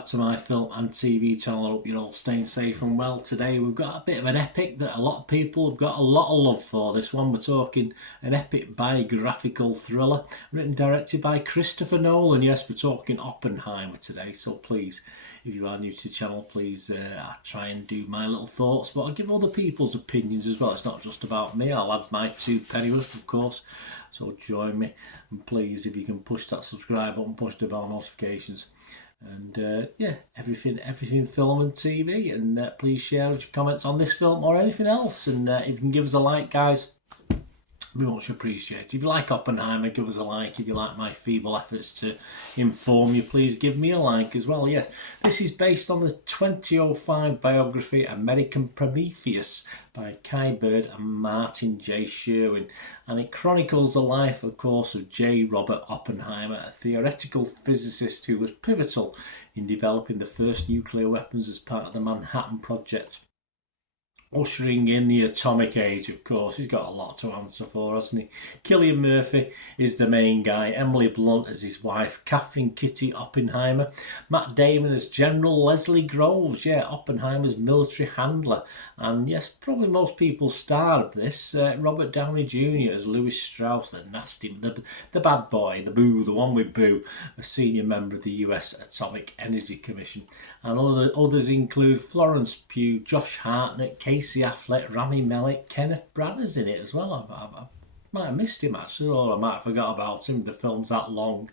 back to my film and TV channel. I hope you're all staying safe and well. Today we've got a bit of an epic that a lot of people have got a lot of love for. This one, we're talking an epic biographical thriller written and directed by Christopher Nolan. Yes, we're talking Oppenheimer today, so please, if you are new to the channel, please I try and do my little thoughts, but I'll give other people's opinions as well. It's not just about me. I'll add my two pennyworth, of course, so join me. And please, if you can push that subscribe button, push the bell notifications, and yeah, everything film and TV, and please share your comments on this film or anything else, and if you can give us a like, guys, we much appreciate. If you like Oppenheimer, give us a like. If you like my feeble efforts to inform you, please give me a like as well. Yes, this is based on the 2005 biography American Prometheus by Kai Bird and Martin J. Sherwin, and it chronicles the life, of course, of J. Robert Oppenheimer, a theoretical physicist who was pivotal in developing the first nuclear weapons as part of the Manhattan Project, ushering in the atomic age. Of course, he's got a lot to answer for, hasn't he? Cillian Murphy is the main guy, Emily Blunt as his wife, Catherine Kitty Oppenheimer, Matt Damon as General Leslie Groves, yeah, Oppenheimer's military handler, and yes, probably most people's star of this, Robert Downey Jr. as Louis Strauss, the nasty, the bad boy, the the one with Boo, a senior member of the US Atomic Energy Commission, and others include Florence Pugh, Josh Hartnett, Casey Affleck, Rami Malek, Kenneth Branagh's in it as well. I might have missed him actually, or I might have forgot about him. The film's that long.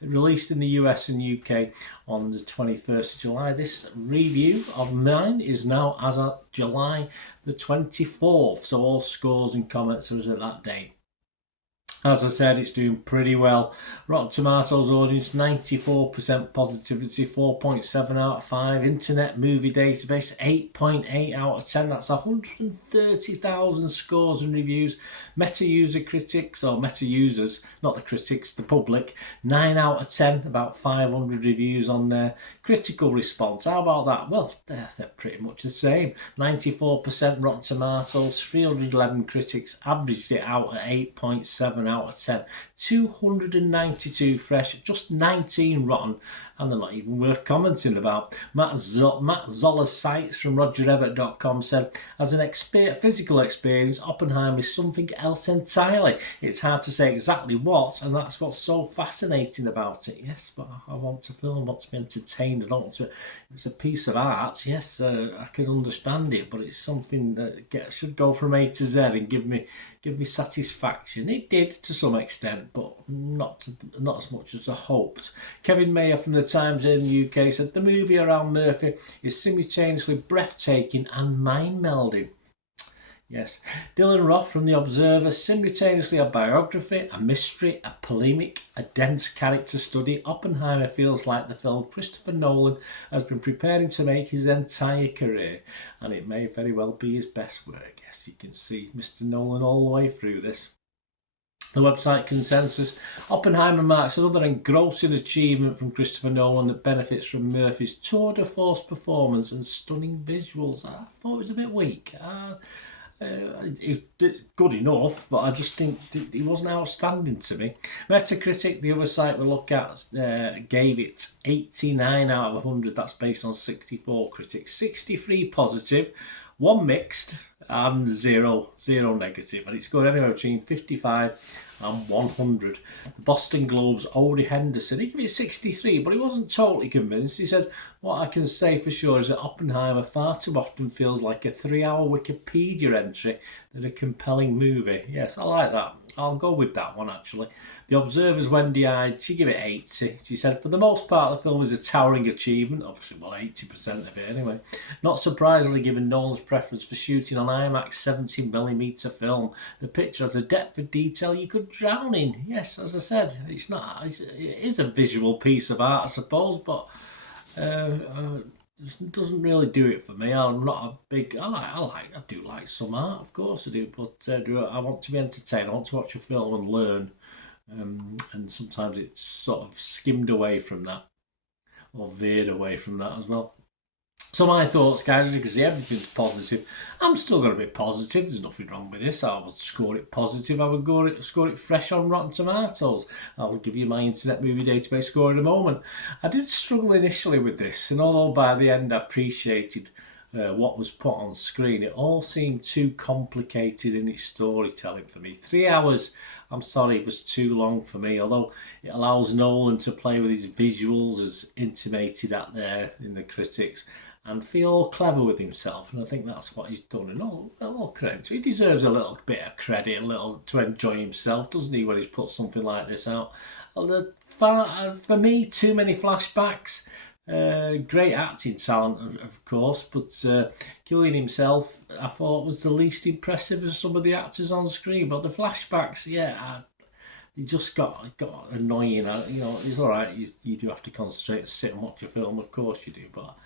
Released in the US and UK on the 21st of July. This review of mine is now as of July the 24th, so all scores and comments are as at that date. As I said, it's doing pretty well. Rotten Tomatoes audience, 94% positivity, 4.7 out of 5. Internet Movie Database, 8.8 out of 10. That's 130,000 scores and reviews. Meta User Critics, or Meta Users, not the critics, the public, 9 out of 10, about 500 reviews on there. Critical response, how about that? Well, they're pretty much the same. 94% Rotten Tomatoes, 311 critics, averaged it out at 8.7 out of 10. 292 fresh, just 19 rotten, and they're not even worth commenting about. Matt Zoller Sites from RogerEbbett.com said, as an physical experience, Oppenheimer is something else entirely. It's hard to say exactly what, and that's what's so fascinating about it. Yes, but I want to film, I want to be entertained, I don't want to. If it's a piece of art, yes, I can understand it, but it's something that should go from A to Z and give me satisfaction. It did to some extent, but not as much as I hoped. Kevin Mayer from the Times in the UK said the movie around Murphy is simultaneously breathtaking and mind-melding. Yes. Dylan Roth from The Observer, simultaneously a biography, a mystery, a polemic, a dense character study. Oppenheimer feels like the film Christopher Nolan has been preparing to make his entire career, and it may very well be his best work. Yes, you can see Mr. Nolan all the way through this. The website consensus, Oppenheimer marks another engrossing achievement from Christopher Nolan that benefits from Murphy's tour de force performance and stunning visuals. I thought it was a bit weak. It did good enough, but I just think it wasn't outstanding to me. Metacritic, the other site we look at, gave it 89 out of 100. That's based on 64 critics. 63 positive, 1 mixed, and zero negative, and it's scored anywhere between 55 and 100. The Boston Globe's Odie Henderson, he gave it 63, but he wasn't totally convinced. He said, what I can say for sure is that Oppenheimer far too often feels like a 3-hour Wikipedia entry than a compelling movie. Yes, I like that. I'll go with that one, actually. The Observer's Wendy Ide, she gave it 80. She said, for the most part, the film is a towering achievement. Obviously, well, 80% of it anyway. Not surprisingly, given Nolan's preference for shooting on IMAX 70mm film, the picture has a depth of detail you could drown in. Yes, as I said, it is a visual piece of art, I suppose, but it doesn't really do it for me. I'm not a big. I do like some art, of course I do, but I want to be entertained. I want to watch a film and learn, and sometimes it's sort of skimmed away from that, or veered away from that as well. So my thoughts, guys, as you can see, everything's positive. I'm still going to be positive. There's nothing wrong with this. I would score it positive. I would score it fresh on Rotten Tomatoes. I'll give you my Internet Movie Database score in a moment. I did struggle initially with this, and although by the end I appreciated what was put on screen, it all seemed too complicated in its storytelling for me. 3 hours, I'm sorry, it was too long for me, although it allows Nolan to play with his visuals as intimated out there in the critics and feel clever with himself, and I think that's what he's done. And all credit, he deserves a little bit of credit, a little to enjoy himself, doesn't he, when he's put something like this out. For me, too many flashbacks. Great acting talent, of course, but killing himself, I thought, was the least impressive of some of the actors on screen. But the flashbacks, yeah, they just got annoying. You know, it's all right. You do have to concentrate and sit and watch a film, of course you do, but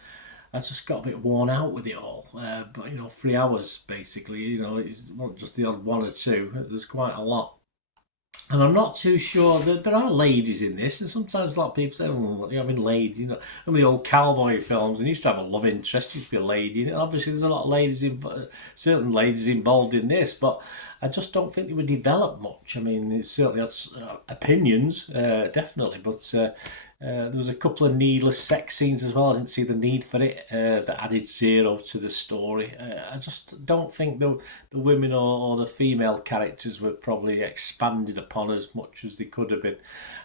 I just got a bit worn out with it all. But, you know, 3 hours, basically, you know, it's not just the odd one or two. There's quite a lot. And I'm not too sure that there are ladies in this, and sometimes a lot of people say, "Oh, I mean, ladies." You know, some of the old cowboy films, and used to have a love interest, used to be a lady. And obviously, there's a lot of ladies, certain ladies involved in this, but I just don't think they were developed much. I mean, it certainly has opinions, definitely, but there was a couple of needless sex scenes as well. I didn't see the need for it. That added zero to the story. I just don't think the women or the female characters were probably expanded upon as much as they could have been.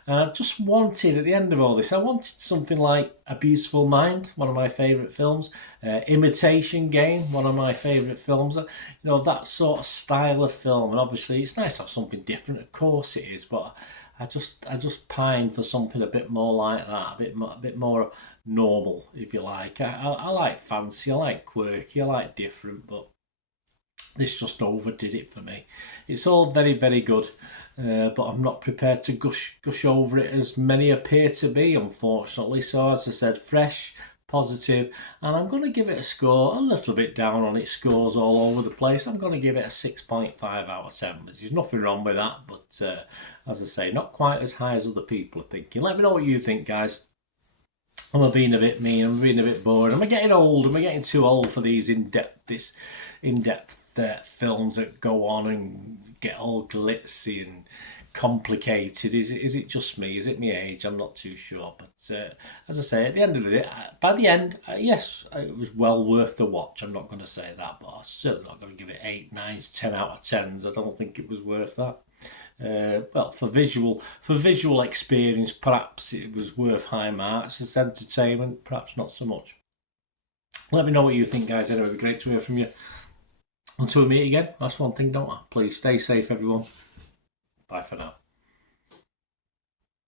And I just wanted, at the end of all this, I wanted something like A Beautiful Mind, one of my favourite films. Imitation Game, one of my favourite films. You know, that sort of style of film. And obviously, it's nice to have something different. Of course it is, but I just pine for something a bit more like that, a bit more normal, if you like. I like fancy, I like quirky, I like different, but this just overdid it for me. It's all very, very good, but I'm not prepared to gush over it as many appear to be, unfortunately. So as I said, fresh, positive, and I'm going to give it a score a little bit down on its scores all over the place. I'm going to give it a 6.5 out of 10. There's nothing wrong with that, but as I say, not quite as high as other people are thinking. Let me know what you think, guys. Am I being a bit mean? Am I being a bit bored? Am I getting old? Am I getting too old for these in-depth films that go on and get all glitzy and complicated? Is it just me? Is it my age? I'm not too sure. But as I say, at the end of the day, by the end, yes, it was well worth the watch. I'm not going to say that, but I'm certainly not going to give it 8, 9s, 10 out of 10s. I don't think it was worth that. Well, for visual experience, perhaps it was worth high marks. As entertainment, perhaps not so much. Let me know what you think, guys. Anyway, it'd be great to hear from you. Until we meet again, that's one thing, don't I? Please stay safe, everyone. Bye for now.